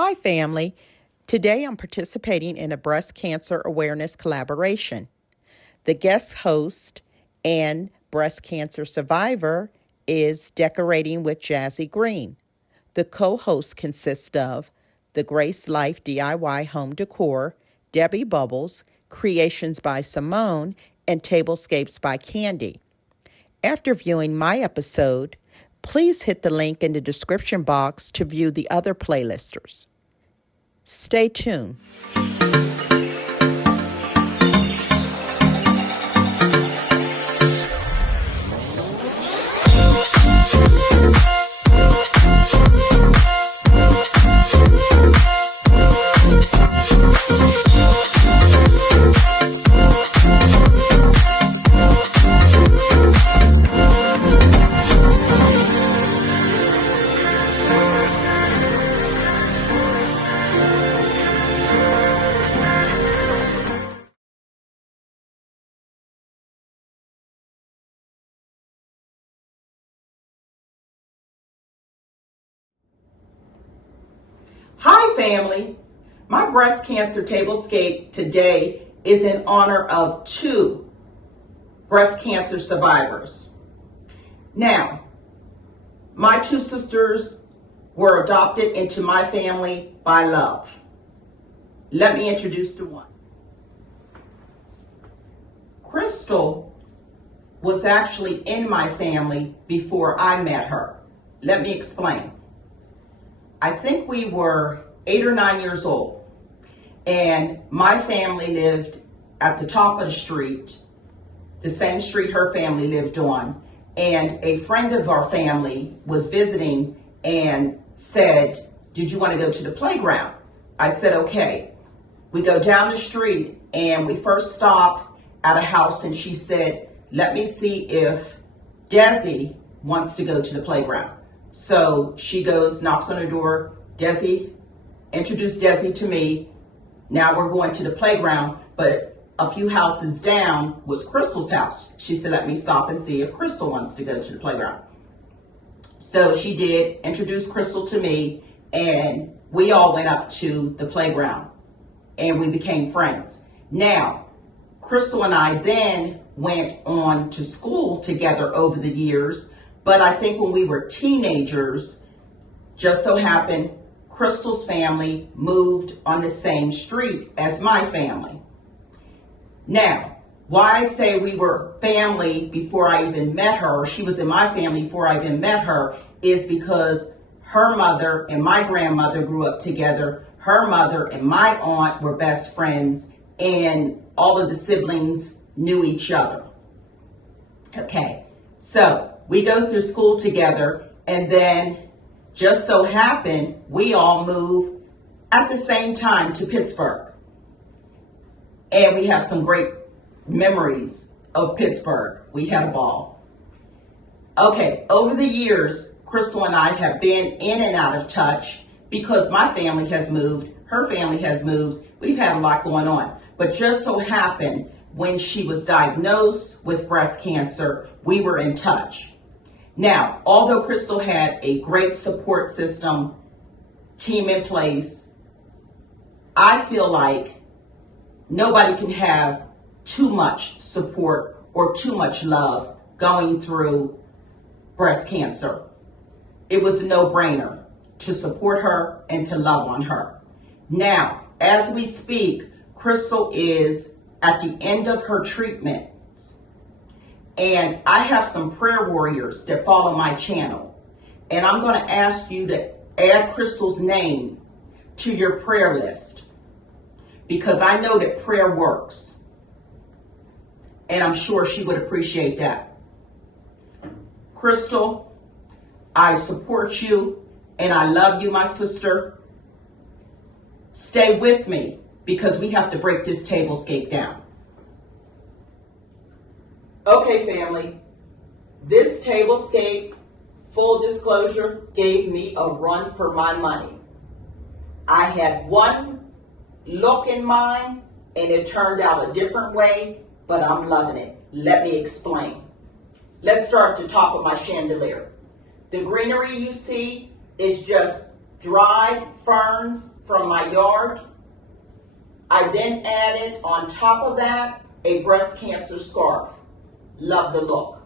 Hi, family. Today I'm participating in a breast cancer awareness collaboration. The guest host and breast cancer survivor is Decorating with Jazzy Green. The co-hosts consist of the Grace Life DIY Home Decor, Debbie Bubbles, Creations by Simone, and Tablescapes by Candy. After viewing my episode, please hit the link in the description box to view the other playlisters. Stay tuned. Hi, family. My breast cancer tablescape today is in honor of two breast cancer survivors. Now, my two sisters were adopted into my family by love. Let me introduce the one. Crystal was actually in my family before I met her. Let me explain. I think we were 8 or 9 years old, and my family lived at the top of the street, the same street her family lived on, and a friend of our family was visiting and said, "Did you want to go to the playground?" I said, "Okay." We go down the street and we first stop at a house, and she said, "Let me see if Desi wants to go to the playground." So she goes, knocks on the door. Desi, introduced Desi to me. Now we're going to the playground, but a few houses down was Crystal's house. She said, "Let me stop and see if Crystal wants to go to the playground." So she did, introduce Crystal to me, and we all went up to the playground and we became friends. Now, Crystal and I then went on to school together over the years. But I think when we were teenagers, just so happened, Crystal's family moved on the same street as my family. Now, why I say we were family before I even met her, or she was in my family before I even met her, is because her mother and my grandmother grew up together. Her mother and my aunt were best friends, and all of the siblings knew each other. Okay, so we go through school together, and then just so happened we all moved at the same time to Pittsburgh. And we have some great memories of Pittsburgh. We had a ball. Okay, over the years, Crystal and I have been in and out of touch because my family has moved, her family has moved. We've had a lot going on. But just so happened when she was diagnosed with breast cancer, we were in touch. Now, although Crystal had a great support system, team in place, I feel like nobody can have too much support or too much love going through breast cancer. It was a no-brainer to support her and to love on her. Now, as we speak, Crystal is at the end of her treatment. And I have some prayer warriors that follow my channel. And I'm going to ask you to add Crystal's name to your prayer list, because I know that prayer works. And I'm sure she would appreciate that. Crystal, I support you and I love you, my sister. Stay with me because we have to break this tablescape down. Okay, family, this tablescape, full disclosure, gave me a run for my money. I had one look in mind and it turned out a different way, but I'm loving it. Let me explain. Let's start at the top of my chandelier. The greenery you see is just dried ferns from my yard. I then added on top of that a breast cancer scarf. Love the look.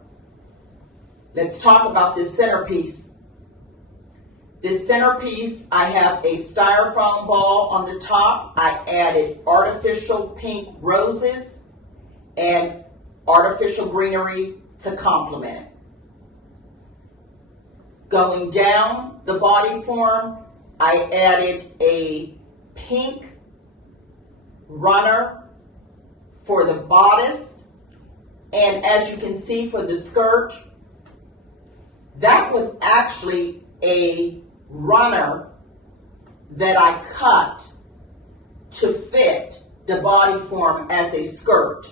Let's talk about this centerpiece. This centerpiece, I have a styrofoam ball on the top. I added artificial pink roses and artificial greenery to complement it. Going down the body form, I added a pink runner for the bodice, and as you can see for the skirt, that was actually a runner that I cut to fit the body form as a skirt,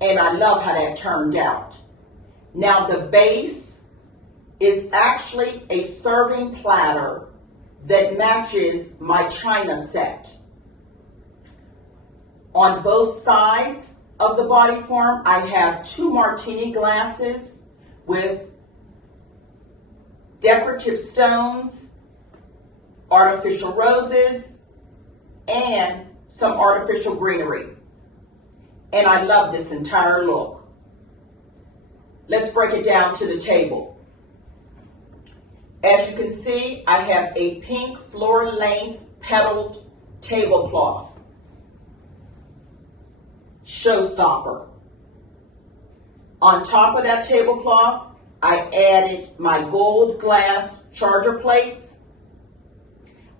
and I love how that turned out. Now the base is actually a serving platter that matches my china set. On both sides of the body form, I have 2 martini glasses with decorative stones, artificial roses, and some artificial greenery. And I love this entire look. Let's break it down to the table. As you can see, I have a pink floor-length petaled tablecloth. Showstopper. On top of that tablecloth, I added my gold glass charger plates.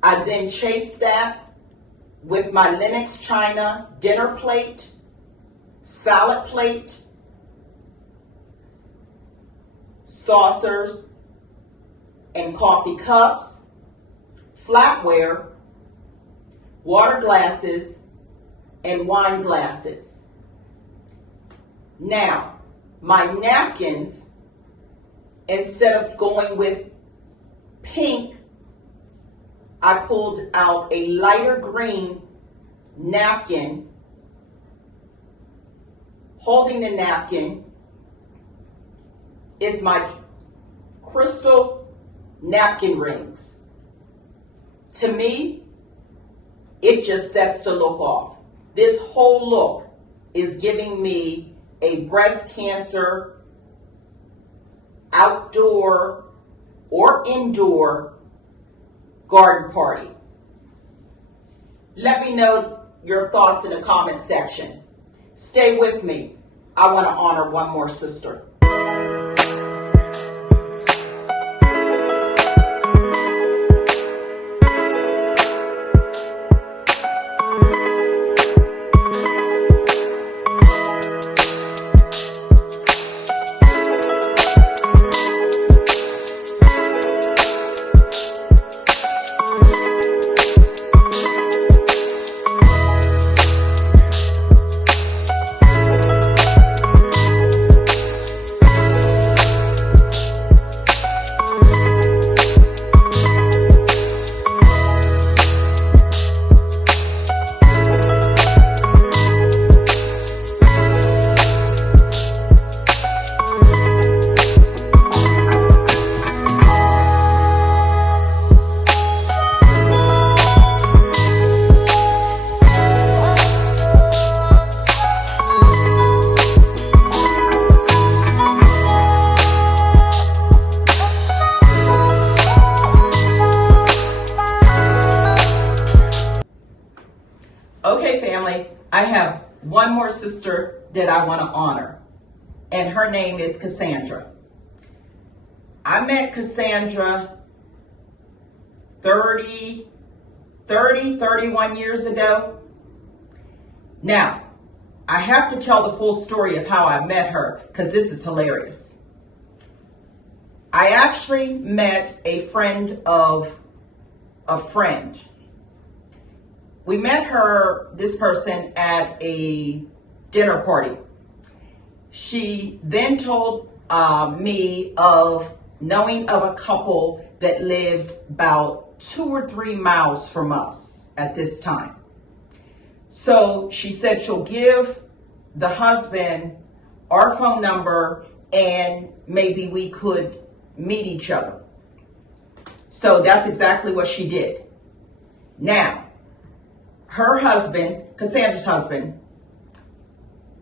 I then chased that with my Lenox china dinner plate, salad plate, saucers, and coffee cups, flatware, water glasses, and wine glasses. Now, my napkins, instead of going with pink, I pulled out a lighter green napkin. Holding the napkin is my crystal napkin rings. To me, it just sets the look off. This whole look is giving me a breast cancer outdoor or indoor garden party. Let me know your thoughts in the comment section. Stay with me. I want to honor one more sister. Okay, family, I have one more sister that I want to honor, and her name is Cassandra. I met Cassandra 31 years ago. Now, I have to tell the full story of how I met her because this is hilarious. I actually met a friend of a friend. We met this person at a dinner party. She then told me of knowing of a couple that lived about 2 or 3 miles from us at this time. So she said she'll give the husband our phone number and maybe we could meet each other. So that's exactly what she did. Now, her husband, Cassandra's husband,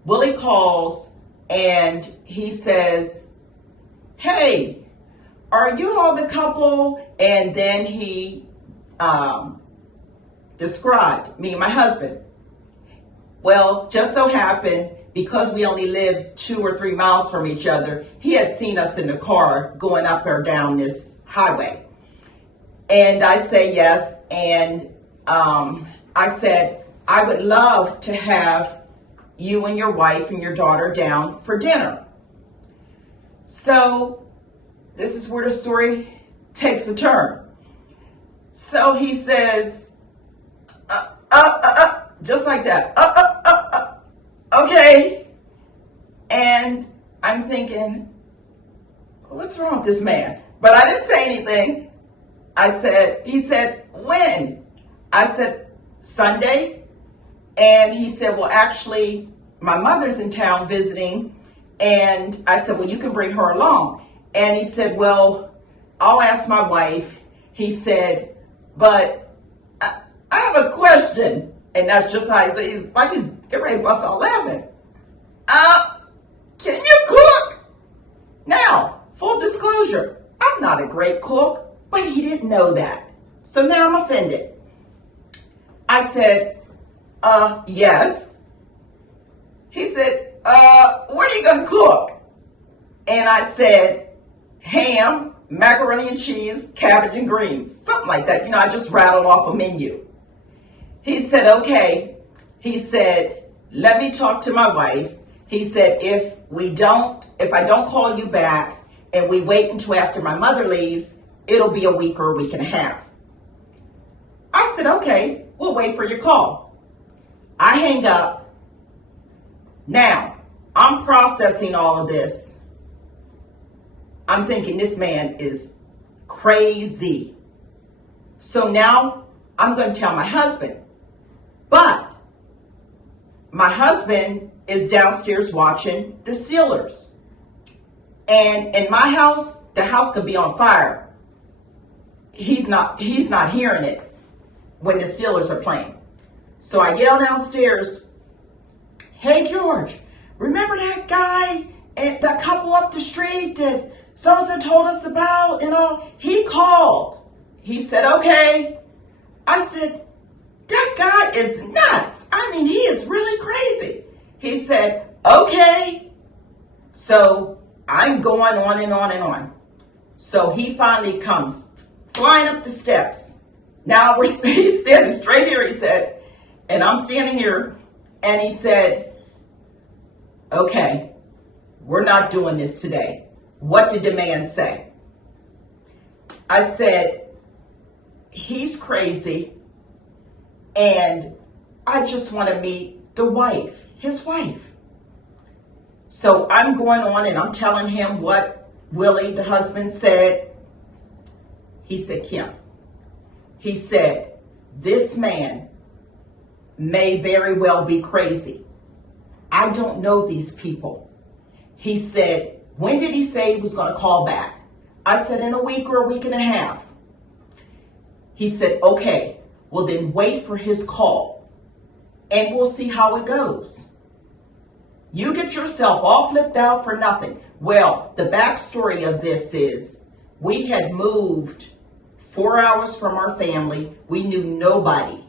Willie calls and he says, hey, are you all the couple? And then he described me and my husband. Well, just so happened, because we only lived 2 or 3 miles from each other, he had seen us in the car going up or down this highway. And I say yes, and I said, I would love to have you and your wife and your daughter down for dinner. So this is where the story takes a turn. So he says, just like that, okay. And I'm thinking, what's wrong with this man? But I didn't say anything. He said, when? I said, Sunday. And he said, well, actually, my mother's in town visiting. And I said, well, you can bring her along. And he said, well, I'll ask my wife. He said, but I have a question. And that's just how he said, he's like he's getting ready to bust out laughing. Can you cook? Now, full disclosure, I'm not a great cook, but he didn't know that. So now I'm offended. I said, yes. He said, what are you going to cook? And I said, ham, macaroni and cheese, cabbage and greens, something like that. I just rattled off a menu. He said, okay. He said, let me talk to my wife. He said, if I don't call you back and we wait until after my mother leaves, it'll be a week or a week and a half. I said, okay, we'll wait for your call. I hang up. Now, I'm processing all of this. I'm thinking this man is crazy. So now I'm going to tell my husband. But my husband is downstairs watching the Steelers. And in my house, the house could be on fire. He's not hearing it when the Steelers are playing. So I yell downstairs, hey, George, remember that guy and that couple up the street that so-and-so told us about? He called. He said, okay. I said, that guy is nuts. I mean, he is really crazy. He said, okay. So I'm going on and on and on. So he finally comes flying up the steps. Now he's standing straight here, he said, and I'm standing here, and he said, okay, we're not doing this today. What did the man say? I said, he's crazy, and I just want to meet the wife, his wife. So I'm going on and I'm telling him what Willie, the husband, said. He said, Kim, he said, this man may very well be crazy. I don't know these people. He said, when did he say he was going to call back? I said, in a week or a week and a half. He said, okay, well then wait for his call and we'll see how it goes. You get yourself all flipped out for nothing. Well, the backstory of this is we had moved 4 hours from our family. We knew nobody.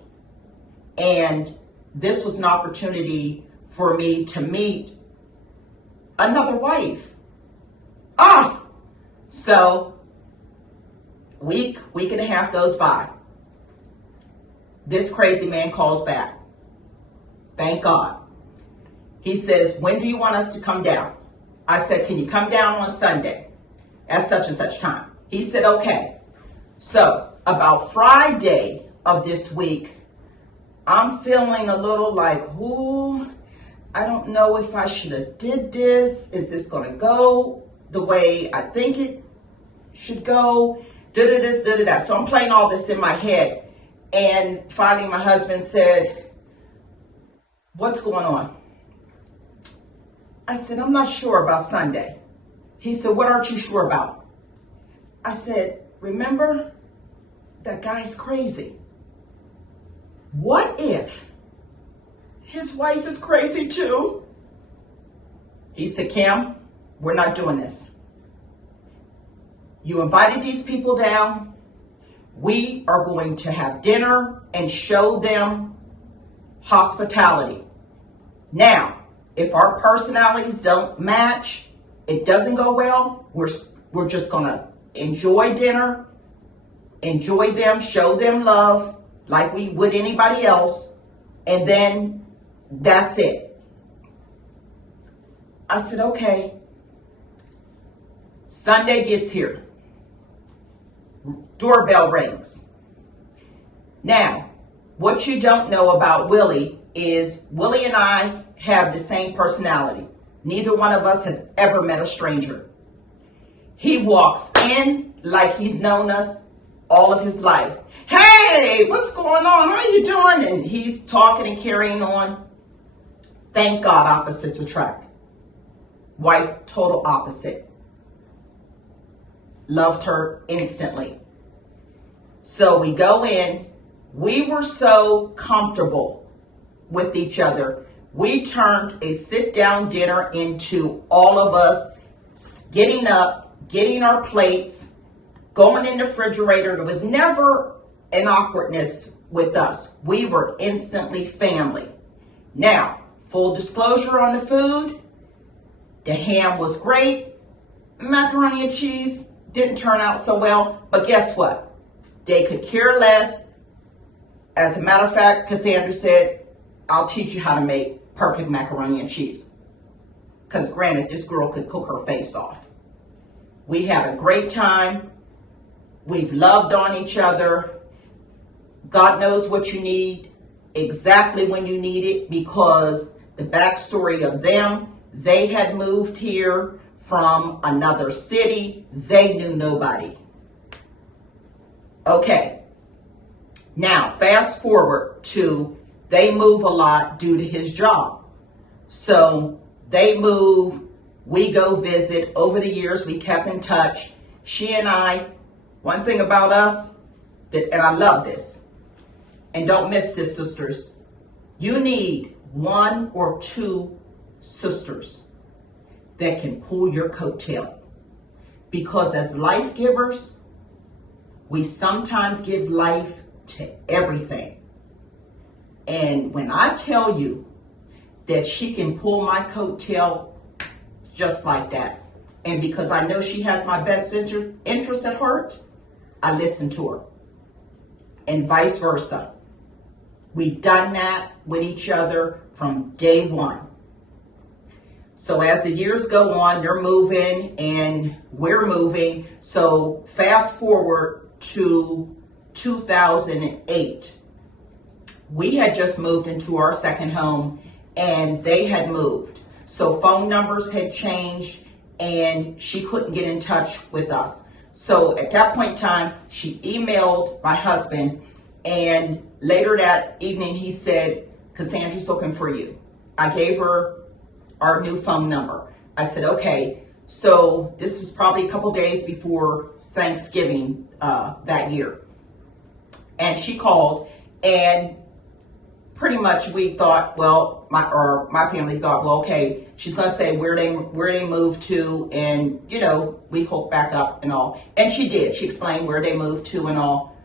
And this was an opportunity for me to meet another wife. So week and a half goes by. This crazy man calls back. Thank God. He says, when do you want us to come down? I said, can you come down on Sunday at such and such time? He said, okay. So about Friday of this week, I'm feeling a little like, I don't know if I should have did this. Is this going to go the way I think it should go? Da-da-da. So I'm playing all this in my head. And finally my husband said, what's going on? I said, I'm not sure about Sunday. He said, what aren't you sure about? I said, remember that guy's crazy. What if his wife is crazy too? He said, Kim, we're not doing this. You invited these people down. We are going to have dinner and show them hospitality. Now, if our personalities don't match, it doesn't go well, we're just going to enjoy dinner, enjoy them, show them love like we would anybody else, and then that's it. I said, okay. Sunday gets here. Doorbell rings. Now, what you don't know about Willie is Willie and I have the same personality. Neither one of us has ever met a stranger. He walks in like he's known us all of his life. Hey, what's going on? How you doing? And he's talking and carrying on. Thank God opposites attract. Wife, total opposite. Loved her instantly. So we go in. We were so comfortable with each other. We turned a sit-down dinner into all of us getting up, getting our plates, going in the refrigerator. There was never an awkwardness with us. We were instantly family. Now, full disclosure on the food, the ham was great. Macaroni and cheese didn't turn out so well, but guess what? They could care less. As a matter of fact, Cassandra said, I'll teach you how to make perfect macaroni and cheese. Because granted, this girl could cook her face off. We had a great time. We've loved on each other. God knows what you need, exactly when you need it, because the backstory of them, they had moved here from another city. They knew nobody. Okay. Now, fast forward to they move a lot due to his job. So they move, we go visit. Over the years, we kept in touch. She and I, one thing about us, and I love this, and don't miss this, sisters, you need one or two sisters that can pull your coattail. Because as life givers, we sometimes give life to everything. And when I tell you that she can pull my coattail just like that, and because I know she has my best interest at heart, I listen to her. And vice versa. We've done that with each other from day one. So as the years go on, they're moving and we're moving. So fast forward to 2008. We had just moved into our second home and they had moved. So phone numbers had changed and she couldn't get in touch with us. So at that point in time, she emailed my husband, and later that evening he said, Cassandra's looking for you. I gave her our new phone number. I said, okay. So this was probably a couple days before Thanksgiving that year. And she called, and pretty much we thought, well, my family thought, well, okay, she's gonna say where they moved to, and we hooked back up and all. And she did. She explained where they moved to and all.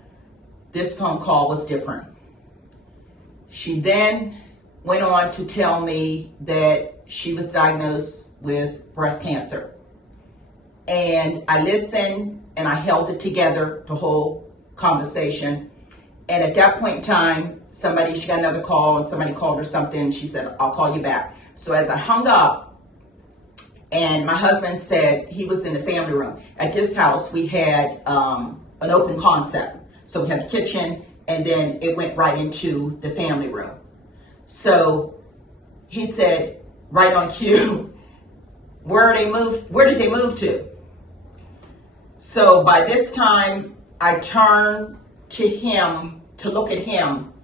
This phone call was different. She then went on to tell me that she was diagnosed with breast cancer. And I listened and I held it together, the whole conversation. And at that point in time, she got another call, and somebody called her something, and she said, I'll call you back. So as I hung up, and my husband said he was in the family room. At this house, we had an open concept. So we had the kitchen, and then it went right into the family room. So he said, right on cue, where did they move to? So by this time, I turned to him to look at him,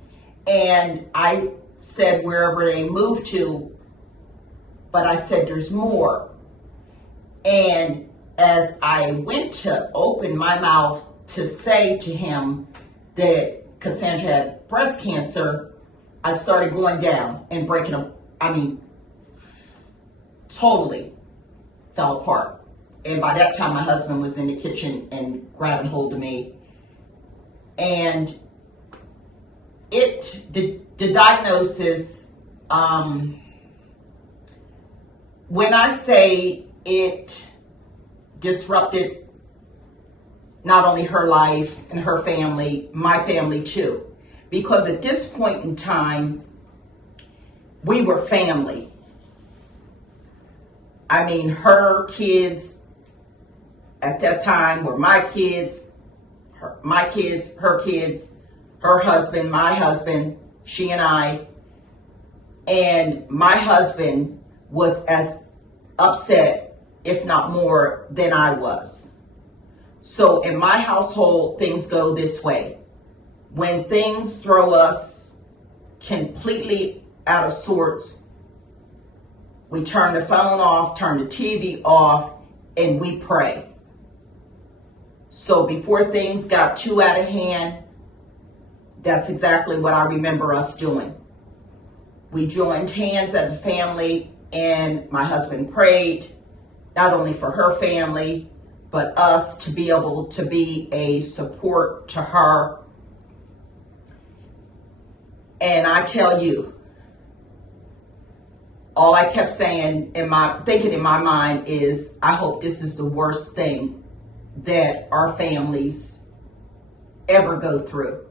and I said wherever they moved to, but I said there's more. And as I went to open my mouth to say to him that Cassandra had breast cancer, I started going down and breaking up. I mean, totally fell apart. And by that time, my husband was in the kitchen and grabbing hold of me. And the diagnosis, when I say it disrupted not only her life and her family, my family too. Because at this point in time, we were family. I mean, her kids at that time were my kids, her kids, her husband, my husband, she and I. And my husband was as upset, if not more, than I was. So in my household, things go this way. When things throw us completely out of sorts, we turn the phone off, turn the TV off, and we pray. So before things got too out of hand, that's exactly what I remember us doing. We joined hands as a family, and my husband prayed, not only for her family, but us to be able to be a support to her. And I tell you, all I kept saying thinking in my mind is, I hope this is the worst thing that our families ever go through.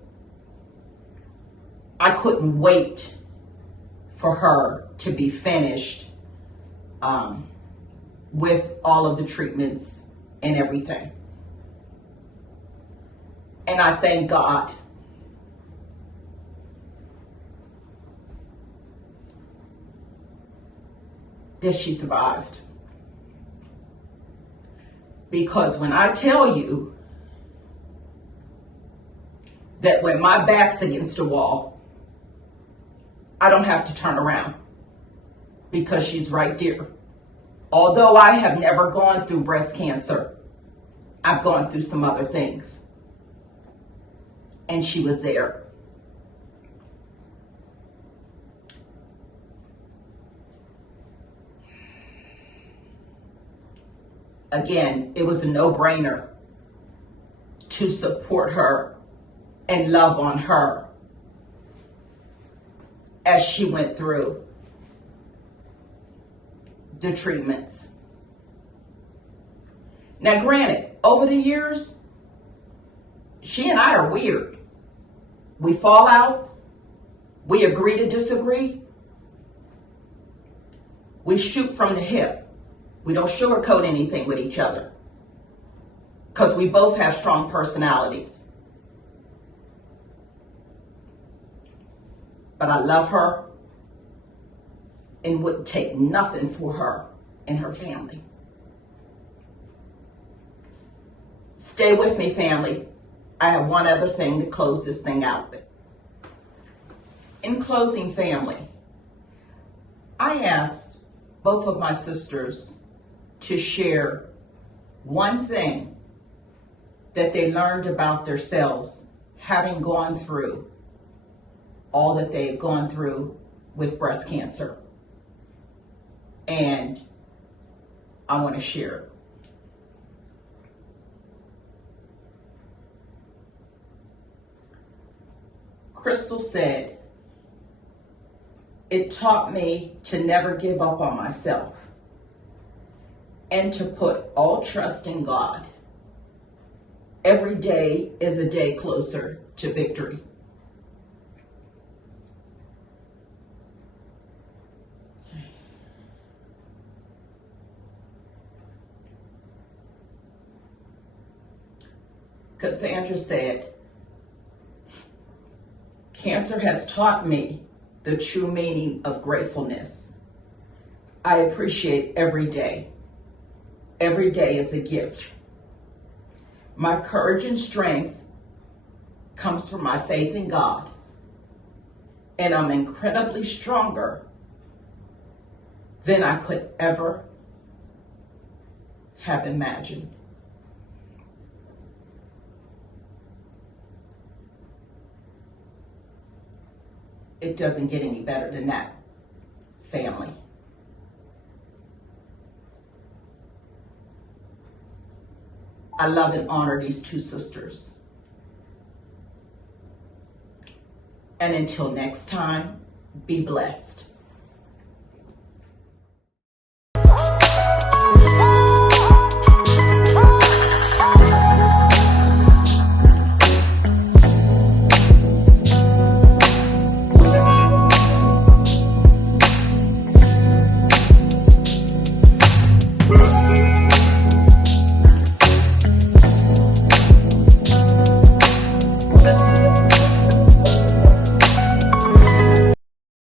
I couldn't wait for her to be finished with all of the treatments and everything. And I thank God that she survived. Because when I tell you that when my back's against the wall, I don't have to turn around because she's right there. Although I have never gone through breast cancer, I've gone through some other things. And she was there. Again, it was a no-brainer to support her and love on her as she went through the treatments. Now, granted, over the years, she and I are weird. We fall out. We agree to disagree. We shoot from the hip. We don't sugarcoat anything with each other because we both have strong personalities. But I love her and wouldn't take nothing for her and her family. Stay with me, family. I have one other thing to close this thing out with. In closing, family, I asked both of my sisters to share one thing that they learned about themselves, having gone through all that they've gone through with breast cancer. And I want to share it. Crystal said, "It taught me to never give up on myself and to put all trust in God. Every day is a day closer to victory." Cassandra said, "Cancer has taught me the true meaning of gratefulness. I appreciate every day. Every day is a gift. My courage and strength comes from my faith in God, and I'm incredibly stronger than I could ever have imagined." it doesn't get any better than that, family. I love and honor these two sisters. And until next time, be blessed.